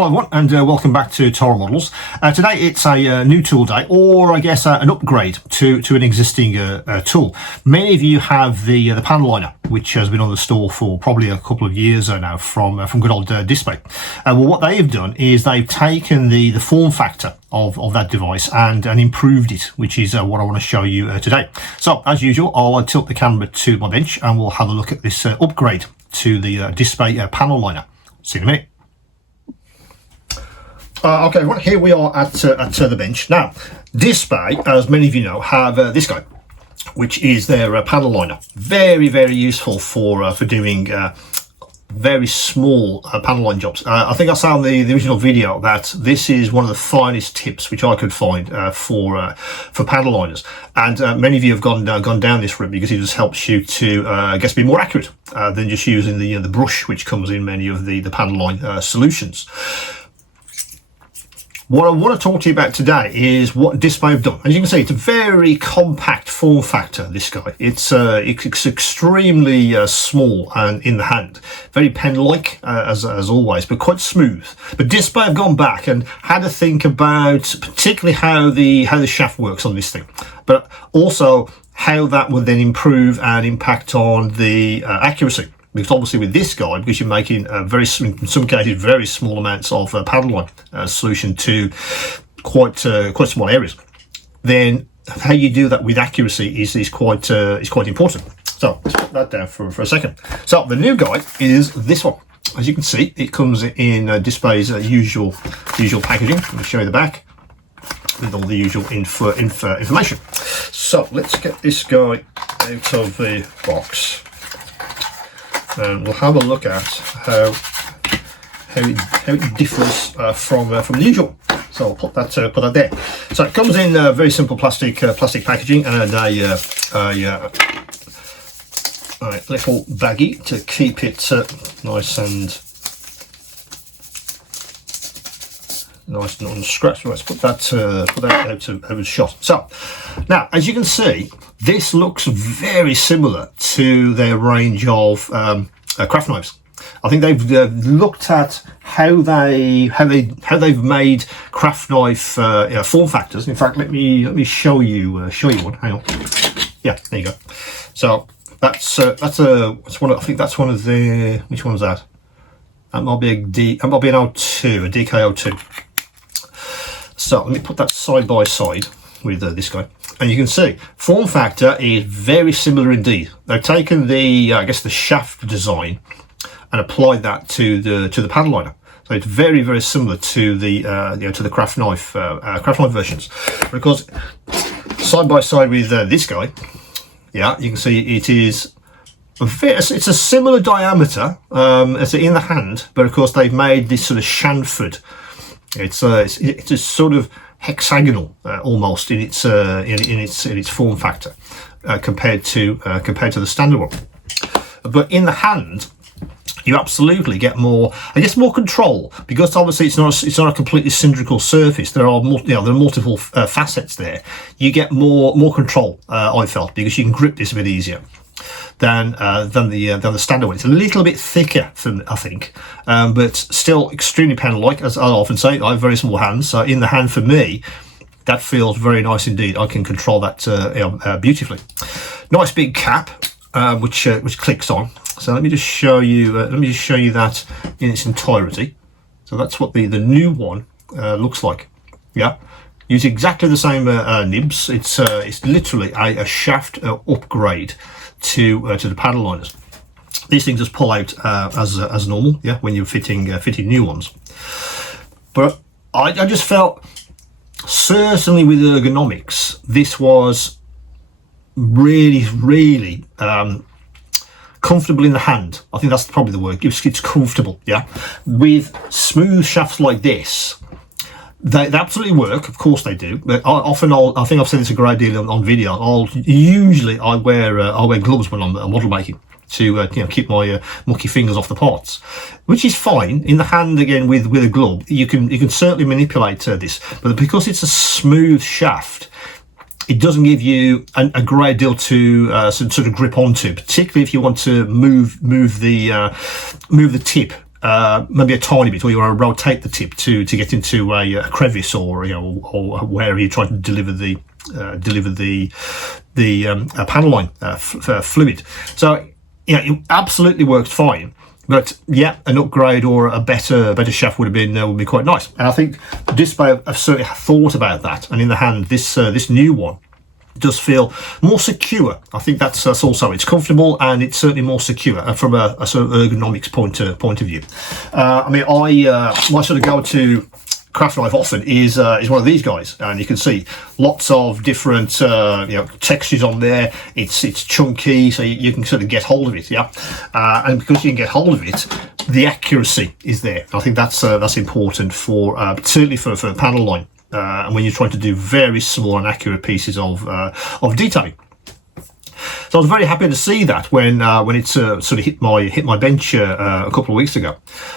hello everyone, and welcome back to Toro Models. Today it's a new tool day, or I guess an upgrade to an existing tool. Many of you have the panel liner, which has been on the store for probably a couple of years now from good old Dspiae. Well, what they've done is they've taken the form factor of that device and improved it, which is what I want to show you today. So as usual, I'll tilt the camera to my bench and we'll have a look at this upgrade to the Dspiae panel liner. See you in a minute. Okay, everyone, here we are at the bench. Now, Dspiae, as many of you know, have this guy, which is their panel liner. Very, very useful for doing very small panel line jobs. I think I saw in the original video that this is one of the finest tips which I could find for panel liners, and many of you have gone down this route because it just helps you to I guess be more accurate than just using the brush which comes in many of the panel line solutions. What I want to talk to you about today is what Dspiae have done. As you can see, it's a very compact form factor, this guy. It's extremely small and in the hand. Very pen-like, as always, but quite smooth. But Dspiae have gone back and had to think about particularly how the shaft works on this thing, but also how that would then improve and impact on the accuracy. Because obviously with this guy, because you're making in some cases very small amounts of panel line solution to quite small areas, then how you do that with accuracy is quite important. So let's put that down for a second. So the new guy is this one. As you can see, it comes in Dspiae's usual packaging. Let me show you the back with all the usual information. So let's get this guy out of the box. And we'll have a look at how it differs from the usual. So I'll put that there. So it comes in very simple plastic packaging and a little baggie to keep it nice and unscratched. Let's put that out of shot. So now, as you can see, this looks very similar to their range of craft knives. I think they've looked at how they've made craft knife form factors. In fact, let me show you one. Hang on. Yeah, there you go. So that's one. I think that's one of the. Which one was that? That might be an O2, a DK02. So let me put that side by side with this guy, and you can see form factor is very similar indeed. They've taken the I guess the shaft design and applied that to the panel liner. So it's very, very similar to the to the craft knife versions. Because side by side with this guy, yeah, you can see it is it's a similar diameter as in the hand, but of course they've made this sort of chamfered. It's a sort of hexagonal almost in its form factor compared to the standard one. But in the hand, you absolutely get more, I guess, more control, because obviously it's not a completely cylindrical surface. There are there are multiple facets there. You get more control. I felt, because you can grip this a bit easier than the standard one. It's a little bit thicker, I think, but still extremely pen-like. As I often say, I have very small hands, so in the hand for me, that feels very nice indeed. I can control that beautifully. Nice big cap, which clicks on. So let me just show you. That in its entirety. So that's what the new one looks like. Yeah, use exactly the same nibs. It's literally a shaft upgrade to the panel liners. These things just pull out as normal, yeah, when you're fitting new ones. But I just felt, certainly with ergonomics, this was really comfortable in the hand. I think that's probably the word. It's comfortable, yeah. With smooth shafts like this, they absolutely work. Of course they do. But I think I've said this a great deal on video. I wear gloves when I'm model making to keep my mucky fingers off the parts, which is fine. In the hand, again, with a glove, you can certainly manipulate this. But because it's a smooth shaft, it doesn't give you a great deal to sort of grip onto, particularly if you want to move the tip maybe a tiny bit, or you want to rotate the tip to get into a crevice, or or where you're trying to deliver the panel line fluid. So it absolutely worked fine. But yeah, an upgrade or a better shaft would be quite nice. And I think Dspiae have certainly thought about that. And in the hand, this new one does feel more secure. I think that's also, it's comfortable, and it's certainly more secure from a sort of ergonomics point of view. I mean, my sort of go-to craft knife often is one of these guys, and you can see lots of different textures on there. It's chunky, so you can sort of get hold of it, and because you can get hold of it, the accuracy is there. I think that's important for certainly for a panel line, and when you're trying to do very small and accurate pieces of detailing. So I was very happy to see that when it sort of hit my bench a couple of weeks ago.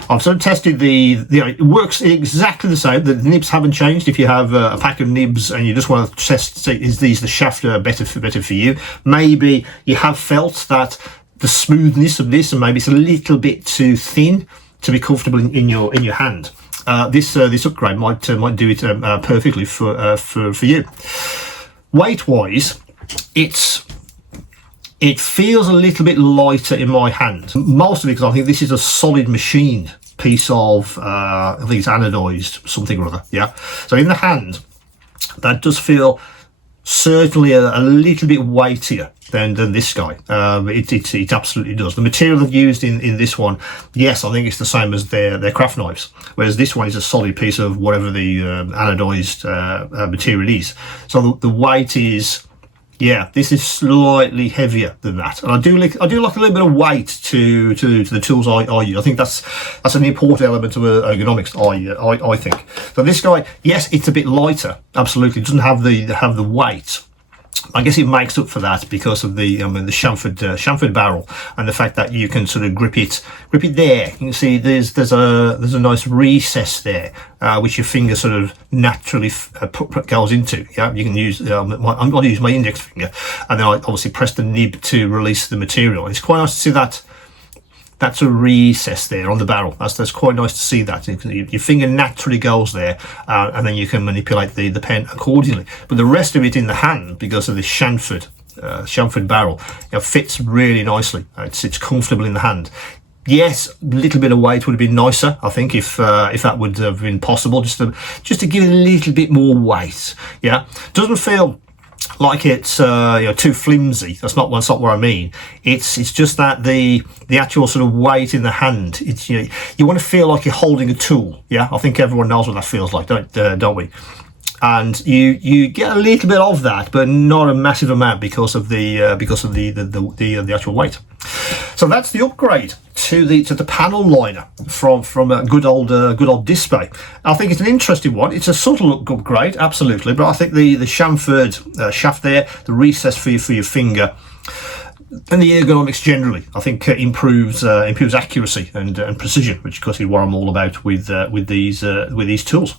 I've sort of tested it works exactly the same. The nibs haven't changed. If you have a pack of nibs and you just want to test, is the shaft better for you? Maybe you have felt that the smoothness of this, and maybe it's a little bit too thin to be comfortable in your hand. This upgrade might do it perfectly for you. Weight wise, it feels a little bit lighter in my hand, mostly because I think this is a solid machined piece of, I think it's anodized something or other, So in the hand, that does feel certainly a little bit weightier than this guy. It absolutely does. The material they've used in this one, yes, I think it's the same as their craft knives, whereas this one is a solid piece of whatever the anodized material is. So the weight is, this is slightly heavier than that, and I do like a little bit of weight to the tools I use. I think that's an important element of ergonomics. I think. So this guy, yes, it's a bit lighter. Absolutely, it doesn't have the weight. I guess it makes up for that because of the chamfered barrel, and the fact that you can sort of grip it there. You can see there's a nice recess there, which your finger sort of naturally goes into. You can use I'm going to use my index finger, and then I obviously press the nib to release the material. It's quite nice to see that. That's a recess there on the barrel. That's quite nice to see that. Your finger naturally goes there, and then you can manipulate the pen accordingly. But the rest of it in the hand, because of the chamfered barrel, fits really nicely. It's comfortable in the hand. Yes, a little bit of weight would have been nicer, I think, if that would have been possible, just to give it a little bit more weight. Doesn't feel like it's too flimsy. That's not what I mean. It's just that the actual sort of weight in the hand. It's you want to feel like you're holding a tool. I think everyone knows what that feels like, don't we? And you get a little bit of that, but not a massive amount because of the actual weight. So that's the upgrade to the panel liner from a good old Dspiae. I think it's an interesting one. It's a subtle upgrade, absolutely, but I think the chamfered shaft there, the recess for your finger, and the ergonomics generally, I think improves accuracy and precision, which of course is what I'm all about with these tools.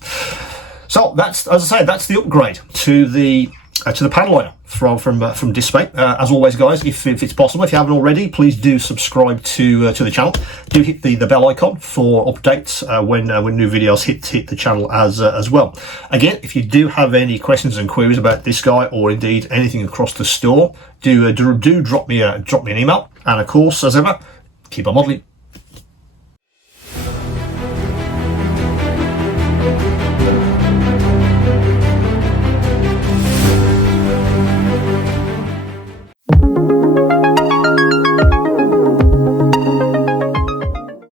So that's, as I say, that's the upgrade to the panel liner from Dspiae. As always, guys, if it's possible, if you haven't already, please do subscribe to the channel. Do hit the bell icon for updates when new videos hit the channel as well. Again, if you do have any questions and queries about this guy, or indeed anything across the store, do drop me an email. And of course, as ever, keep on modeling.